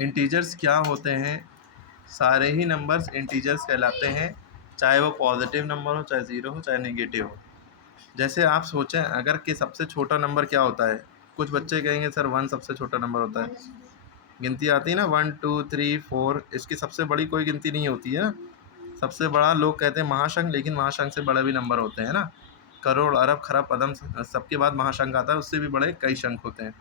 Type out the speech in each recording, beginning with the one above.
Integers क्या होते हैं? सारे ही नंबर्स इंटीजर्स कहलाते हैं, चाहे वो पॉजिटिव नंबर हो, चाहे ज़ीरो हो, चाहे नेगेटिव हो। जैसे आप सोचें अगर कि सबसे छोटा नंबर क्या होता है? कुछ बच्चे कहेंगे सर 1 सबसे छोटा नंबर होता है। गिनती आती है ना 1 2 3 4, इसकी सबसे बड़ी कोई गिनती नहीं होती है ना। सबसे बड़ा लोग कहते हैं महाशंख, लेकिन महाशंख से बड़े भी नंबर होते हैं ना। करोड़, अरब, खरब, पदम सबके बाद महाशंख आता है, उससे भी बड़े कई शंख होते हैं।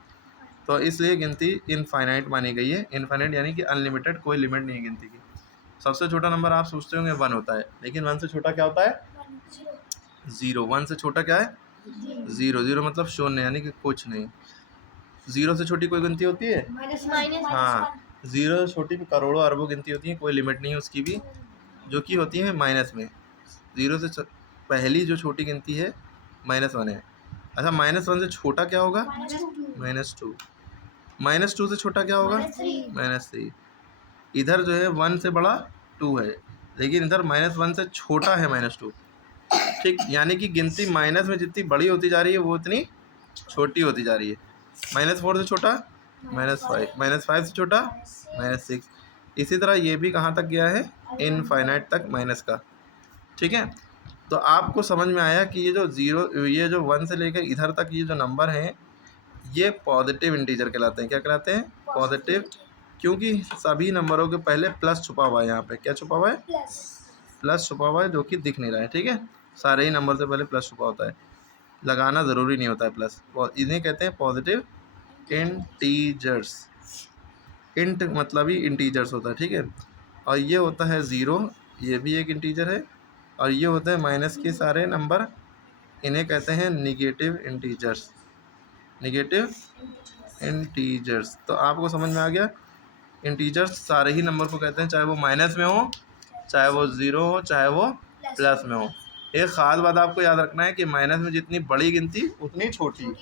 तो इसलिए गिनती इनफाइनाइट मानी गई है। इनफाइनाइट यानी कि अनलिमिटेड, कोई लिमिट नहीं है गिनती की। सबसे छोटा नंबर आप सोचते होंगे 1 होता है, लेकिन 1 से छोटा क्या होता है? 0। 1 से छोटा क्या है? 0। 0 मतलब शून्य, यानी कि कुछ नहीं। 0 से छोटी कोई गिनती होती है? हाँ, 0 से छोटी करोड़ों अरबों गिनती होती है, कोई लिमिट नहीं है उसकी भी, जो कि होती है माइनस में। 0 से पहली जो छोटी गिनती है -1 है। अच्छा, -1 से छोटा क्या होगा? -2। -2 से छोटा क्या होगा? -3। इधर जो है 1 से बड़ा 2 है, लेकिन इधर -1 से छोटा है -2। ठीक, यानी कि गिनती माइनस में जितनी बड़ी होती जा रही है वो उतनी छोटी होती जा रही है। -4 से छोटा -5, -5 से छोटा -6। इसी तरह ये भी कहाँ तक गया है? इनफाइनाइट तक माइनस का। ठीक है, तो आपको समझ में आया कि ये जो 1 से लेकर इधर तक ये जो नंबर हैं, ये पॉजिटिव इंटीजर कहलाते हैं। क्या कहलाते हैं? पॉजिटिव, क्योंकि सभी नंबरों के पहले प्लस छुपा हुआ है। यहाँ पे क्या छुपा हुआ है? प्लस छुपा हुआ है, जो कि दिख नहीं रहा है। ठीक है, सारे ही नंबर से पहले प्लस छुपा होता है, लगाना ज़रूरी नहीं होता है प्लस। इन्हें कहते हैं पॉजिटिव इंटीजर्स। इंट मतलब ही इंटीजर्स होता है। ठीक है, और ये होता है 0, ये भी एक इंटीजर है। और ये होते हैं माइनस के सारे नंबर, इन्हें कहते हैं निगेटिव इंटीजर्स। Negative integers. तो आपको समझ में आ गया, इंटीजर्स सारे ही नंबर को कहते हैं, चाहे वो माइनस में हो, चाहे वो 0 हो, चाहे वो प्लस में हो। एक ख़ास बात आपको याद रखना है कि माइनस में जितनी बड़ी गिनती उतनी छोटी।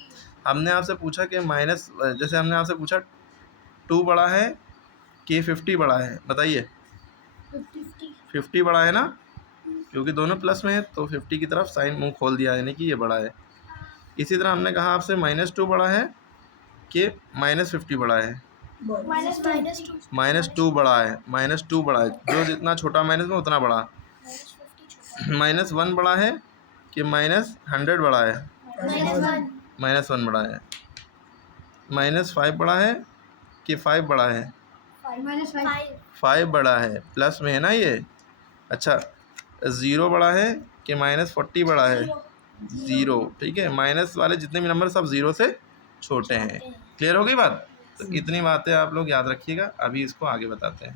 हमने आपसे पूछा कि माइनस, जैसे हमने आपसे पूछा 2 बड़ा है कि 50 बड़ा है, बताइए। 50 बड़ा है ना, क्योंकि दोनों प्लस में है, तो 50 की तरफ साइन मुंह खोल दिया, यानी कि ये बड़ा है। इसी तरह हमने कहा आपसे -2 बड़ा है कि -50 बड़ा है? -2 बड़ा है। -2 बड़ा है, जो जितना छोटा माइनस में उतना बड़ा। -1 बड़ा है कि -100 बड़ा है? -1 बड़ा है। -5 बड़ा है कि 5 बड़ा है? 5 बड़ा है, प्लस में है ना ये। अच्छा, 0 बड़ा है कि -40 बड़ा है? 0। ठीक है, माइनस वाले जितने भी नंबर सब 0 से छोटे हैं। क्लियर हो गई बात? तो इतनी बातें आप लोग याद रखिएगा, अभी इसको आगे बताते हैं।